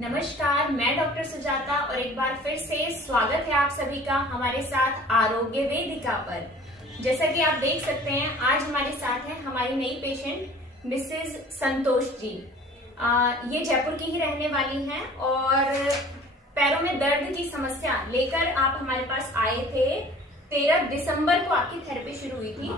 नमस्कार, मैं डॉक्टर सुजाता और एक बार फिर से स्वागत है आप सभी का हमारे साथ आरोग्य वेदिका पर। जैसा कि आप देख सकते हैं, आज हमारे साथ है हमारी नई पेशेंट मिसेज संतोष जी। ये जयपुर की ही रहने वाली हैं और पैरों में दर्द की समस्या लेकर आप हमारे पास आए थे। 13 दिसंबर को आपकी थेरेपी शुरू हुई थी।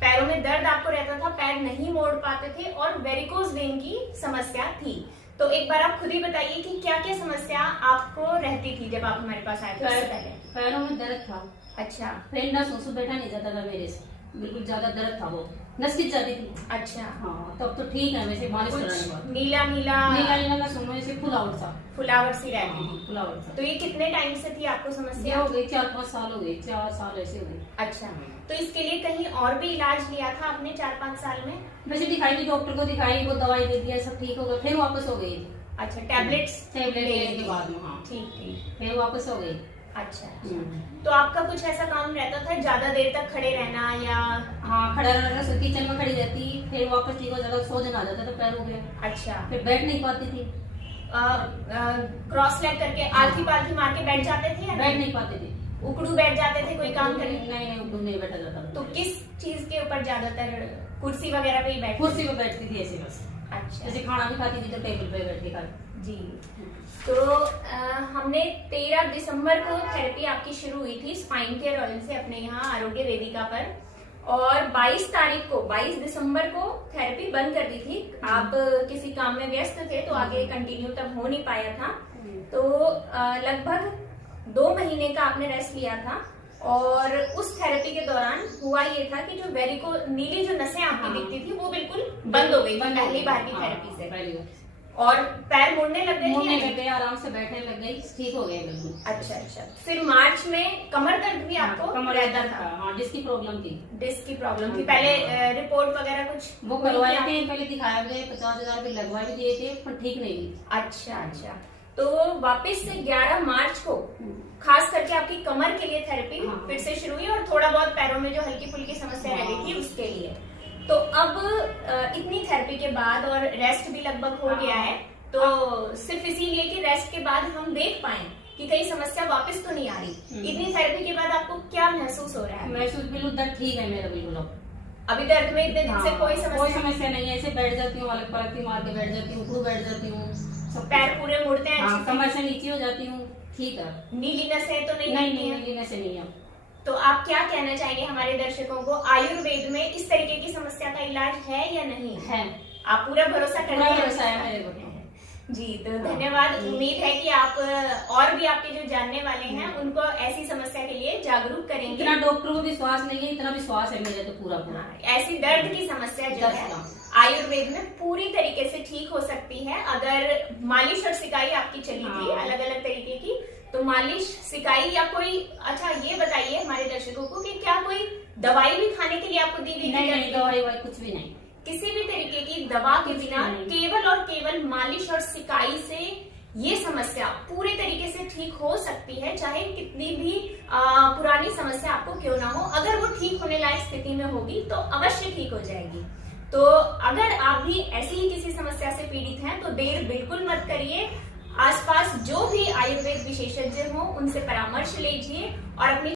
पैरों में दर्द आपको रहता था, पैर नहीं मोड़ पाते थे और वेरिकोज वेन की समस्या थी। तो एक बार आप खुद ही बताइए कि क्या क्या समस्या आपको रहती थी जब आप हमारे पास आए थे? उससे पहले पैरों में दर्द था। अच्छा। फैलना सोसो बैठा नहीं जाता था मेरे से, बिल्कुल ज्यादा दर्द था, वो नस खिंच जाती थी। अच्छा। हाँ, तब तो ठीक है, वैसे मालिश कराने के बाद नीला नीला नीला नीला का सुनो, ऐसे फुलावट सा, फुलावट सी रहती थी। फुलावट सा। तो ये कितने टाइम से थी आपको समस्या? हो गई 4-5 साल हो गए, 4 साल ऐसे हो गए। अच्छा, तो इसके लिए कहीं और भी इलाज लिया था आपने 4-5 साल में? वैसे दिखाई थी, डॉक्टर को दिखाई, वो दवाई दे दिया, सब ठीक हो गया, फिर वापस हो गई। अच्छा, टैबलेट्स लेने के बाद में हाँ ठीक, फिर वापस हो गई। अच्छा। तो आपका कुछ ऐसा काम रहता था ज्यादा देर तक खड़े रहना या? हाँ, खड़ा रहना, किचन में खड़ी रहती, फिर वापस ठीक हो जाता, सोजन आ जाता था पैरों पे। अच्छा। फिर बैठ नहीं पाती थी, क्रॉस लेग करके आलथी पालथी मार के बैठ जाते थे या बैठ नहीं पाते थे, उकड़ू बैठ जाते थे कोई काम करने? नहीं, उकड़ू नहीं बैठा जाता। तो किस चीज के ऊपर ज्यादातर? कुर्सी वगैरह पे ही बैठ? कुर्सी पे बैठती थी ऐसे बस। अच्छा। जैसे खाना भी खाती थी तो टेबल पे बैठ के खाती जी। तो हमने 13 दिसंबर को थेरेपी आपकी शुरू हुई थी स्पाइन केयर ऑयल से अपने यहाँ आरोग्य वेदिका पर, और 22 दिसंबर को थेरेपी बंद कर दी थी। आप किसी काम में व्यस्त थे तो आगे कंटिन्यू तब हो नहीं पाया था। तो लगभग 2 महीने का आपने रेस्ट लिया था और उस थेरेपी के दौरान हुआ ये था कि जो नीली जो नसें आपकी दिखती थी वो बिल्कुल बंद हो गई पहली बार की थेरेपी से, और पैर मुड़ने लग गए, आराम से बैठने लग गई, ठीक हो गए बिल्कुल। अच्छा। फिर मार्च में कमर दर्द भी आपको कमर दर्द था? हाँ, डिस्क की प्रॉब्लम थी। डिस्क की प्रॉब्लम थी। पहले रिपोर्ट वगैरह कुछ वो करवाए थे, पहले दिखाया गए, 50,000 रुपए लगवा भी दिए थे, पर ठीक नहीं हुई। अच्छा। तो वापस से 11 मार्च को खास करके आपकी कमर के लिए थेरेपी फिर से शुरू हुई और थोड़ा बहुत पैरों में जो हल्की फुल्की समस्या रह गई थी उसके लिए। तो अब इतनी थेरेपी के बाद और रेस्ट भी लगभग हो गया है, तो सिर्फ इसीलिए कि रेस्ट के बाद हम देख पाए कि कई समस्या वापस तो नहीं आ रही। इतनी थेरेपी के बाद आपको क्या महसूस हो रहा है? महसूस बिल्कुल दर्द ठीक है मेरा, बिल्कुल। अभी दर्द में इतने दिन से कोई समस्या नहीं है। ऐसे बैठ जाती हूँ, अलग पलटी मार के बैठ जाती हूँ, बैठ जाती हूँ, पैर पूरे मुड़ते हैं? हाँ, कमर से नीचे हो जाती हूँ, ठीक है। नीली नसें तो नहीं? नीली नसें नहीं है। तो आप क्या कहना चाहेंगे हमारे दर्शकों को, आयुर्वेद में इस तरीके की समस्या का इलाज है या नहीं है? आप पूरा भरोसा करते हैं? भरोसा है मेरे को जी। तो धन्यवाद। उम्मीद है कि आप और भी आपके जो जानने वाले हैं उनको ऐसी समस्या के लिए जागरूक करेंगे। इतना डॉक्टरों को विश्वास नहीं है, इतना विश्वास है मेरे तो पूरा। ऐसी दर्द की समस्या जो है आयुर्वेद में पूरी तरीके से ठीक हो सकती है अगर मालिश और सिकाई आपकी चली थी अलग अलग तरीके की। तो मालिश, सिकाई या कोई, अच्छा ये बताइए हमारे दर्शकों को कि क्या कोई दवाई भी खाने के लिए आपको दी गई? नहीं, दवाई कुछ भी नहीं, किसी भी तरीके की दवा के बिना केवल और केवल मालिश और सिकाई से ये समस्या पूरे तरीके से ठीक हो सकती है, चाहे कितनी भी पुरानी समस्या आपको क्यों ना हो। अगर वो ठीक होने लायक स्थिति में होगी तो अवश्य ठीक हो जाएगी। तो अगर आप भी ऐसी ही किसी समस्या से पीड़ित हैं तो देर बिल्कुल मत करिए। आसपास जो भी आयुर्वेद विशेषज्ञ हो उनसे परामर्श लीजिए और अपनी